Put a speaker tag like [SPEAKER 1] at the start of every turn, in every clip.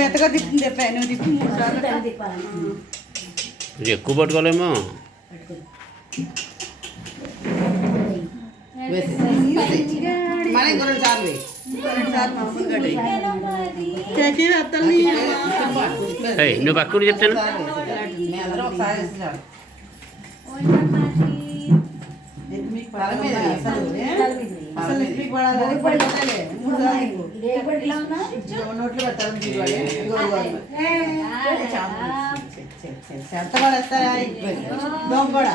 [SPEAKER 1] మెత్తగా తిప్పుతుంది చెప్పా నువ్వు తిప్పి. మూడు సార్లు
[SPEAKER 2] తిప్పాలి
[SPEAKER 3] ఎక్కువ పట్టుకోలేమో
[SPEAKER 1] రెండు సార్లు
[SPEAKER 3] నువ్వు పక్కన చెప్తాను.
[SPEAKER 1] ఒకసారి చెత్త పడేస్తారా? దోమ కూడా.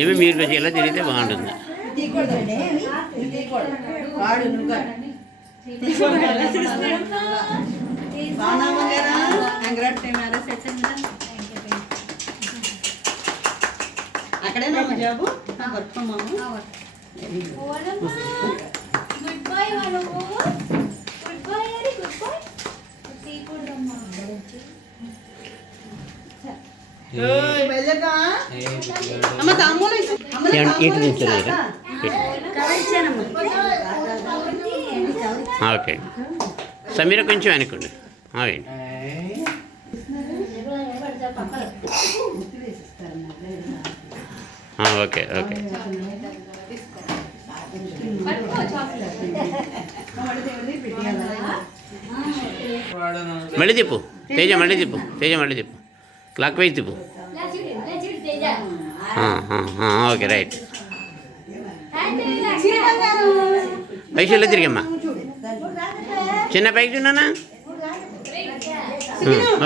[SPEAKER 3] ఏమి మీరు. ఎలా తిరిగితే బాగుంటుంది.
[SPEAKER 1] తీయకూడదండి. తీయకూడదు. వాడు నువ్వు? అక్కడేనా job? Work from home?
[SPEAKER 2] Good boy మనము గుడ్ బాయ్ అని గుడ్ బాయ్ తీయకూడదమ్మా.
[SPEAKER 3] ఓకే. సమీర కొంచెం వేయండి ఆ, ఓకే ఓకే.
[SPEAKER 1] మళ్ళీ
[SPEAKER 3] తిప్పు. తేజ మళ్ళీ తిప్పు. తేజ మళ్ళీ తిప్పు. క్లాక్ వైజ్ తిప్పు ఓకే రైట్. వైశాల్య తిరిగమ్మా? చిన్న పైకి చూడనా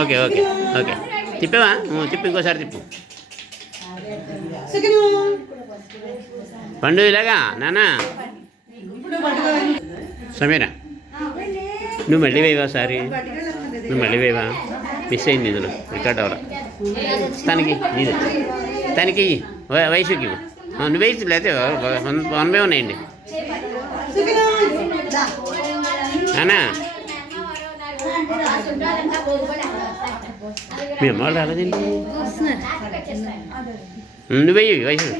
[SPEAKER 3] ఓకే ఓకే ఓకే. తిప్పావా? తిప్పు ఇంకోసారి తిప్పు. పండు ఇలాగా నానా. సమీరా నువ్వు మళ్ళీ వేయవా సారీ. నువ్వు మళ్ళీ వేయవా? మిస్ అయింది ఇందులో రికార్డ్ అవరా తనకి నీది తనకి వయసుకి నువ్వు వేసి లేకపోతే వన్ బై వన్ వేయండి. నానా? మీ అమ్మ వాళ్ళు రాలేదండి నువ్వు వేయి వయసు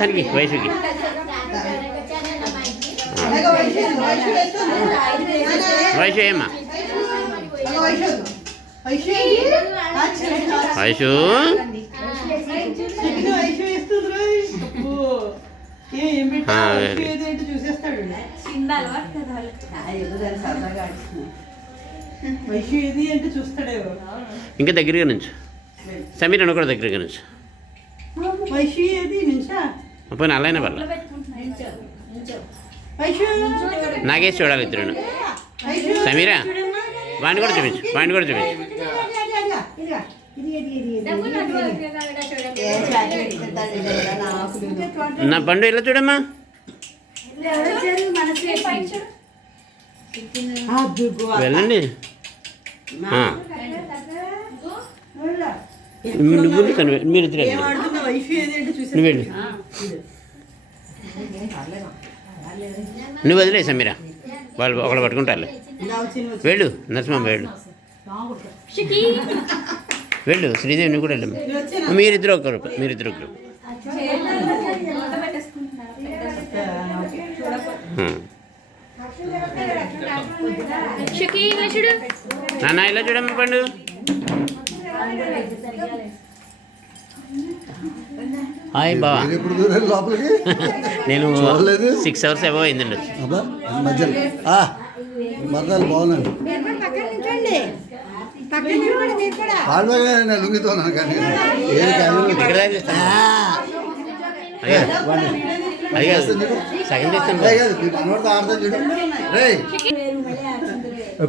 [SPEAKER 3] తనకి వయసుకి.
[SPEAKER 1] వయసు
[SPEAKER 3] ఏమ్మా?
[SPEAKER 1] వయసు
[SPEAKER 3] ఇంకా దగ్గరగా నుంచి సమీర నువ్వు కూడా దగ్గరగా నుంచి పోయిన అలానే వాళ్ళ నాగేసి చూడాలి ఇద్దరు సమీరా వాడిని కూడా చూపించు వాడిని కూడా చూపించు నా పండు ఇలా చూడమ్మా. వెళ్ళండి. నువ్వు మీరు నువ్వు వదిలే సమీరా. వాళ్ళు ఒకళ్ళు పట్టుకుంటారులే. వెళ్ళు నరసింహ వెళ్ళు.
[SPEAKER 2] షికి.
[SPEAKER 3] వెళ్ళు శ్రీదేవి నువ్వు కూడా వెళ్ళమ్మా మీరిద్దరు ఒకరు మీరిద్దరు ఒకరు. నాన్న ఇలా చూడమ్మా పండు. హాయ్ బావా. నేను. సిక్స్ అవర్స్ ఏవో అయిందండి.
[SPEAKER 4] మధ్యలో. మరదాలు బాగున్నాను నేను లుంగితోన్నాను కానీ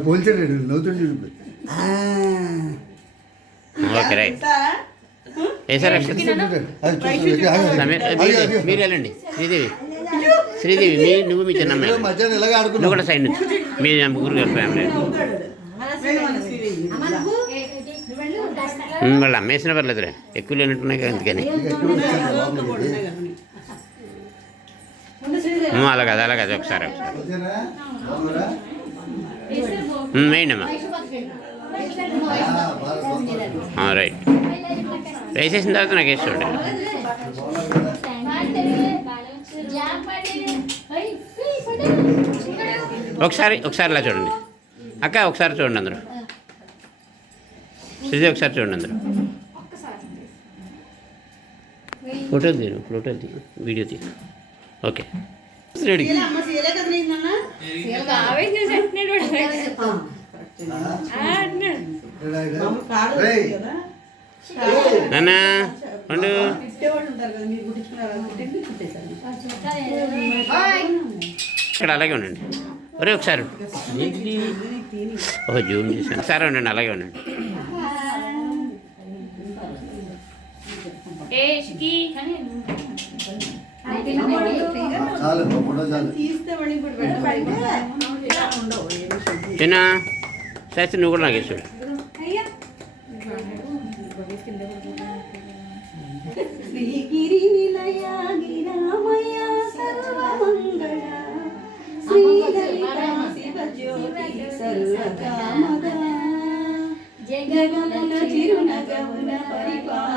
[SPEAKER 4] పోల్చాడు నవ్వుతాడు చూడు
[SPEAKER 3] ఓకే రైట్. ఏ సార్ మీరు వెళ్ళండి. శ్రీదేవి. శ్రీదేవి మీ నువ్వు మీ
[SPEAKER 4] ఇలాగ
[SPEAKER 3] నువ్వు కూడా సైడ్ నుంచి. మీ ముగ్గురు ఫ్యామిలీ. వాళ్ళు అమ్మేసిన పర్లేదులే ఎక్కువ లేనట్టున్నాయి కదా అందుకని. అలా కదా అలా కదా ఒకసారి ఒకసారి.
[SPEAKER 4] ఓకేనా? బాగున్నారా?
[SPEAKER 3] ఉమ్, వేయండి అమ్మా ఆ, రైట్. వేసేసిన తర్వాత నాకు వేసి చూడండి ఒకసారి ఒకసారి ఇలా చూడండి. అక్క ఒకసారి చూడండి అందరూ. సుజీ ఒకసారి చూడండి అందరూ. ఫోటో తీరు ఫోటో తీ వీడియో తీ ఓకే. రెడీ. నాన్న? పండు ఇక్కడ అలాగే ఉండండి. ఒరే ఒకసారి ఓ జూమ్ చేశాను. ఒకసారి ఉండండి అలాగే ఉండండి. చిన్న శాస్త్రి నువ్వు కూడా నాకు వేసి
[SPEAKER 1] జగమున చిరునగమున పరిపాలించే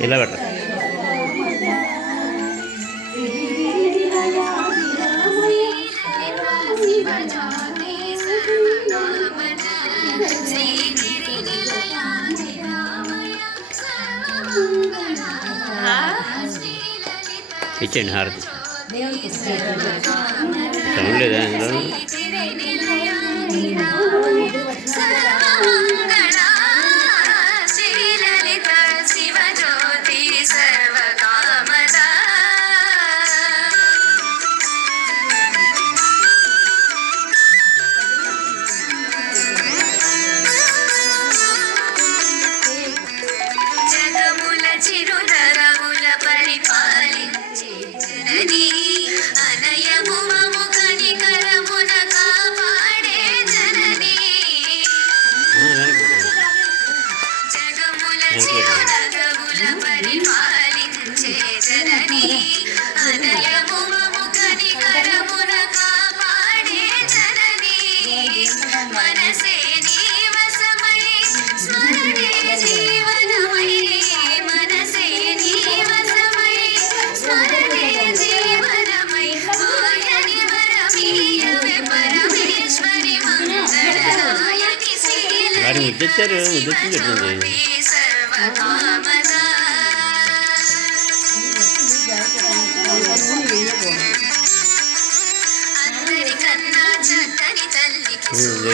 [SPEAKER 3] ఇలా పెట్ట ఇచ్చేయండి హారతి. సౌండ్ లేదా అందులో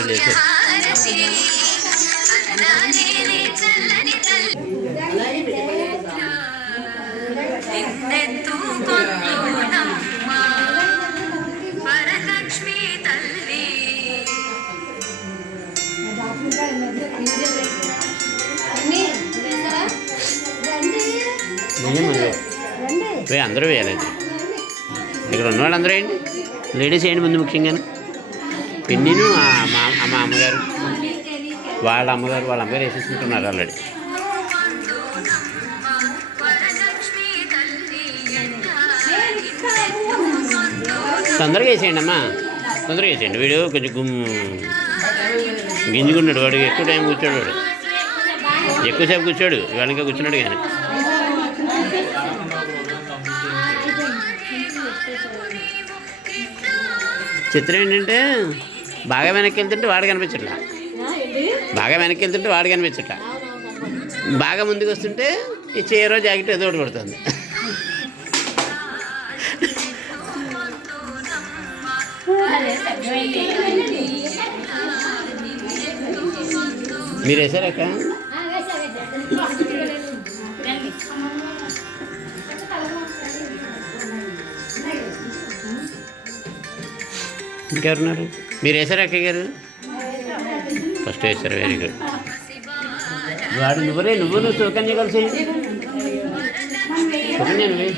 [SPEAKER 3] లేదు.
[SPEAKER 5] హారతి అన్నదానేలే చల్లని తల్లి
[SPEAKER 3] వే అందరూ వేయలేదు ఇక్కడ ఉన్న వాళ్ళందరూ ఏంటి లేడీస్ ఏంటి ముందు ముఖ్యంగా. పిన్నిను ఆ మా మా అమ్మగారు. వాళ్ళ అమ్మగారు వాళ్ళ అమ్మగారు వేసేసుకుంటున్నారు ఆల్రెడీ తొందరగా వేసేయండి అమ్మా తొందరగా వేసేయండి. వీడు కొంచెం గుమ్ గింజుకున్నాడు వాడు. ఎక్కువ టైం కూర్చోడు వాడు. ఎక్కువసేపు కూర్చోడు. ఇవాళ ఇంకా కూర్చున్నాడు కానీ. చిత్రం ఏంటంటే బాగా వెనక్కి వెళ్తుంటే వాడు కనిపించట్లా. బాగా వెనక్కి వెళ్తుంటే వాడు కనిపించట్లా. బాగా ముందుకు వస్తుంటే ఈ చీర జాకెట్ ఏదో ఒకటి పడుతుంది మీరు వేసారక్క ఇంకెవరున్నారు మీరు వేసారు అక్కయ్య గారు? ఫస్ట్ వేసారు వెరీ గుడ్ వాడు నువ్వురే నువ్వు నువ్వు సుకన్య కలిసి. సుకన్య నువ్వే.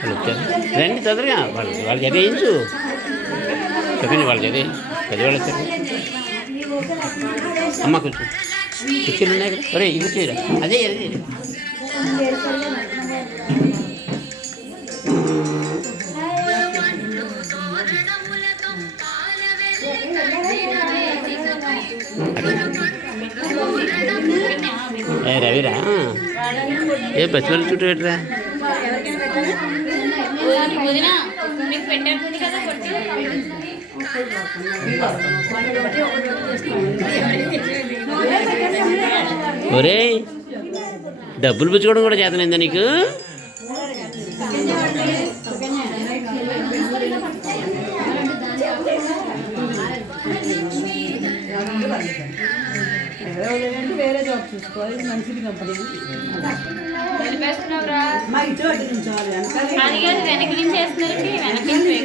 [SPEAKER 3] వాళ్ళు వచ్చారు. రండి తొందరగా. వాళ్ళు వాళ్ళు చదివించు సుకన్య వాళ్ళు చదివి పెద్దవాళ్ళు వచ్చారు. అమ్మ కూర్చో. కూర్చొని ఉన్నాయి కదా. ఒరే ఇది కూర్చోరా అదే అదే. ఏ రవిరా? ఏ పసిపిల్లల చుట్టూ పెట్టరా ఒరే డబ్బులు పుచ్చుకోవడం కూడా చేతనైందా నీకు?
[SPEAKER 1] వేరే జాబ్ చూసుకోవాలి మంచిది కంపెనీ మా ఇటు అటు నుంచోవాలి
[SPEAKER 2] వెనక నుంచి వేస్తున్నారండి వెనక నుంచి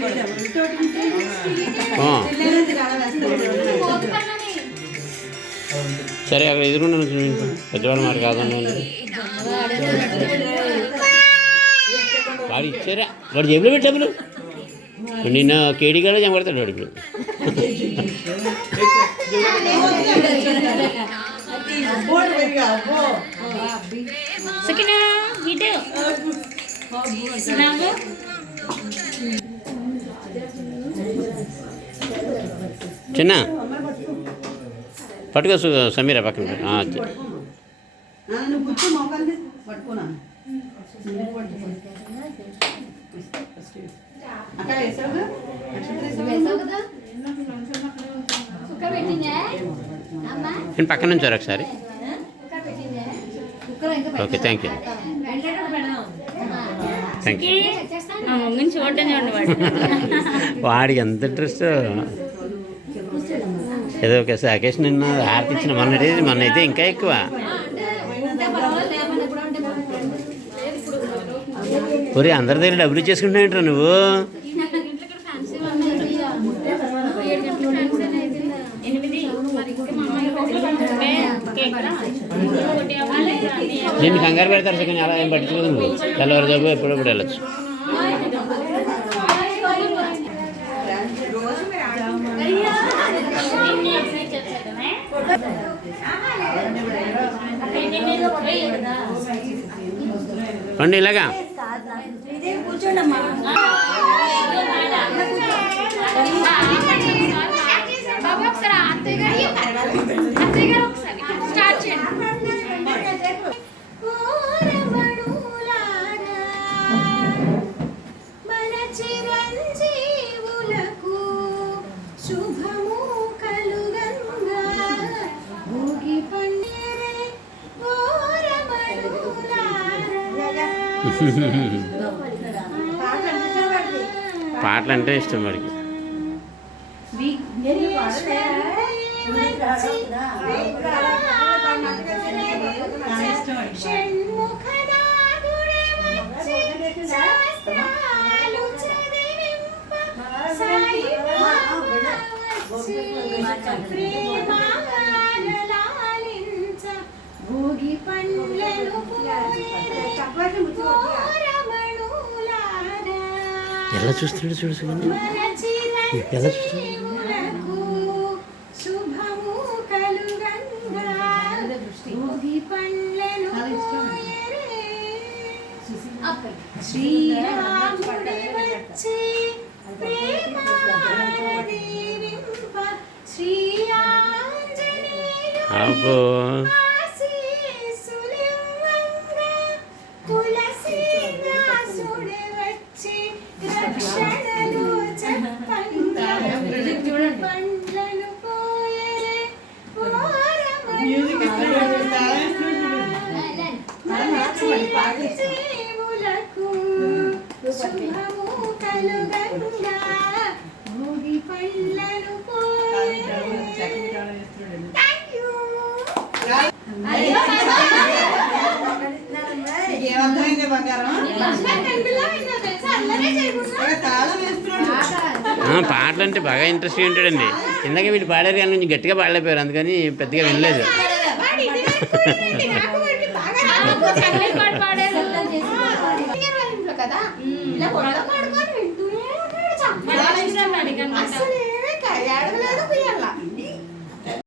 [SPEAKER 3] సరే అక్కడ ఎదురుండి నుంచి పెద్దవాళ్ళు మరి కాదండి వాడు ఇచ్చారా? వాడు జేబులో పెట్టి డబ్బులు నిన్న కేడీగానే జమగడతాడు వాడు ఇప్పుడు. చిన్న. పట్టుకో సు- పక్కన
[SPEAKER 1] పట్టుకున్నాను అక్క వేసావు
[SPEAKER 3] నేను పక్కన నుంచి ఒకసారి. Okay thank you thank you వాడికి ఎంత ఇంట్రెస్ట్ ఏదో ఒక అకేషన్ నిన్న హారతి ఇచ్చిన మొన్నటి మొన్న అయితే ఇంకా ఎక్కువ. ఒరే అందరి దగ్గర డబ్బులు ఇచ్చేసుకుంటున్నాయంట్రా నువ్వు? నేను కంగారు పెడతారు సెకండ్ అలా ఏం పట్టించుకోదు నువ్వు. తెల్లవారు జాబు ఎప్పుడప్పుడు వెళ్ళచ్చు. పండి ఇలాగా.
[SPEAKER 2] బాబు ఒకసారి అత్తయ్య గారు అత్తయ్య గారు ఒకసారి స్టార్ట్ చేయండి
[SPEAKER 5] మన చిరంజీవులకు శుభము కలుగంగా భోగి పండిరే
[SPEAKER 3] పాటలు అంటే ఇష్టం వాడికి.
[SPEAKER 5] భోగి పండ్లను
[SPEAKER 3] ఎలా చూస్తున్నాడు చూడు చూడండి ఎలా చూస్తున్నాడు?
[SPEAKER 5] చిరంజీవులకు శుభము
[SPEAKER 1] ఏమర్థమైంది బంగారం? తాళం
[SPEAKER 3] పాటలు అంటే బాగా ఇంట్రెస్ట్గా ఉంటాడండి. ఇందాక వీళ్ళు పాడారు కానీ కొంచెం గట్టిగా పాడలేకపోయారు అందుకని పెద్దగా వినలేదు.